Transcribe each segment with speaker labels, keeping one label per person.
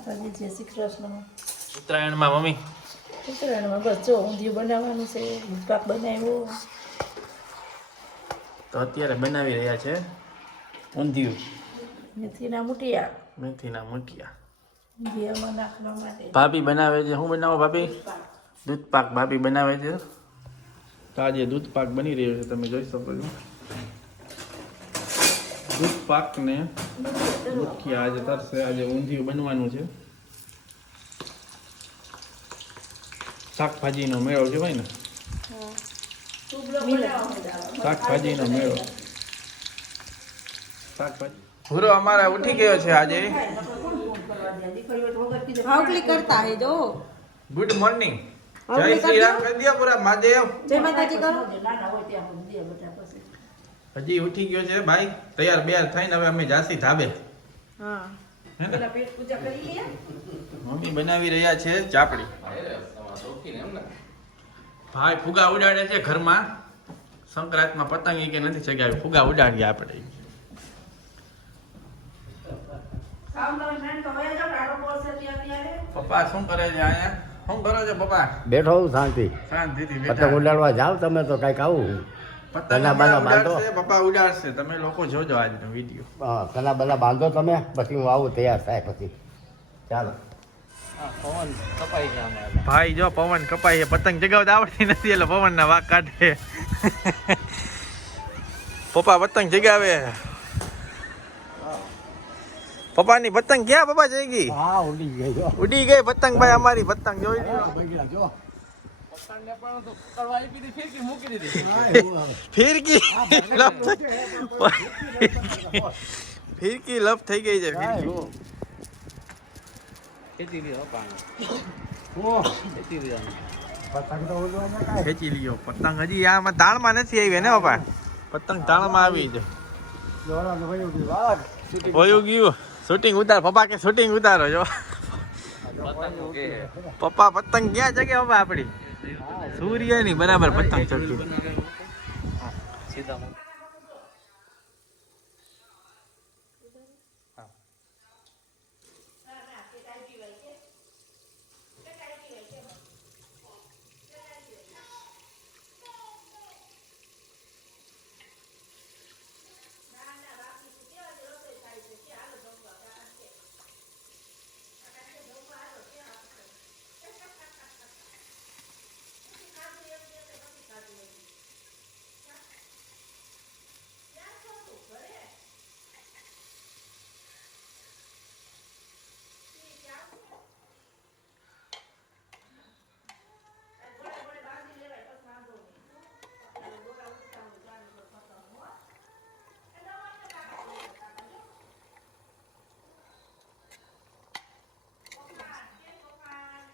Speaker 1: માતાજી જય શ્રી કૃષ્ણ.
Speaker 2: ઉત્તરાયણમાં મમ્મી?
Speaker 1: ઉત્તરાયણમાં બસ જો ઊંધિયું બનાવવાનું છે પાક બનાવ્યો.
Speaker 2: તો અત્યારે બનાવી રહ્યા છે ઊંધિયું.
Speaker 1: મેથીના મુઠિયા.
Speaker 2: મેથીના મૂટિયા
Speaker 1: ઊંધિયામાં નાખવા માટે.
Speaker 2: ભાભી બનાવે છે. શું બનાવો ભાભી? દૂધ પાક ભાભી બનાવે છે. તો આજે દૂધ પાક બની રહ્યો છે તમે જોઈ શકો છો. દૂધ પાક ને આજે તરસે આજે ઊંધિયું બનવાનું છે. શાકભાજીનો મેળો કહેવાય ને? શાકભાજીનો મેળો. શાકભાજી. ભૂરો અમારા ઉઠી ગયો છે આજે.
Speaker 3: ભાવકલી કરતા હે જો.
Speaker 2: ગુડ મોર્નિંગ જય શ્રી રામ કહી દો પૂરા મહાદેવ.
Speaker 3: જય માતાજી કરો.
Speaker 2: હજી ઉઠી ગયો છે. ભાઈ તૈયાર બેયાર થઈને હવે અમે જાસી ધાબે.
Speaker 3: હા.
Speaker 2: હે ને?
Speaker 3: પેલા પેટ પૂજા કરી લઈએ.
Speaker 2: મમ્મી બનાવી રહ્યા છે ચાપડી. ભાઈ ફુગા ઉડાડે છે ઘરમાં. સંક્રાંતમાં પતંગ કે નથી ચગાવી. ફુગા ઉડાડીએ આપણે. પપ્પા શું કરે છે અહીંયા? શું કરો છો પપ્પા?
Speaker 4: બેઠો હું શાંતિ.
Speaker 2: શાંતિથી
Speaker 4: પતંગ ઉડાડવા જાવ તમે તો કંઈક આવું. કલા બલા બાંધો.
Speaker 2: પપ્પા ઉડાડશે. તમે લોકો જોજો આજનો વીડિયો
Speaker 4: હા કલા બલા બાંધો તમે પછી હું આવું તૈયાર થાય પછી. ચાલો.
Speaker 2: ભાઈ જો પવન કપાય છે. પતંગ જગાવતા આવડતી નથી એટલે પવન ના વાક કાઢે. પપ્પા પતંગ જગાવે. પપ્પાની પતંગ ક્યાં? પપ્પા જઈ ગઈ.
Speaker 4: હા ઉડી ગઈ
Speaker 2: ઉડી ગઈ પતંગ ભાઈ અમારી પતંગ જોઈ લ્યો. ફિરકી લપ થઈ- ફિરકી લપ થઈ ગઈ છે
Speaker 4: પતંગ.
Speaker 2: ખેંચી લ્યો હજી આમાં તાળમાં નથી આવી ને પપ્પા પતંગ તાળમાં આવી છે.
Speaker 4: વયું ગયું.
Speaker 2: શૂટિંગ ઉતાર. પપ્પા કે શૂટિંગ ઉતારો જો. પપ્પા પતંગ ક્યાં જગ્યા પપ્પા આપડી? સૂર્યની બરાબર પતંગ ચડતી.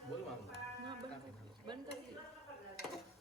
Speaker 2: બોલવાનું. બંધ કરી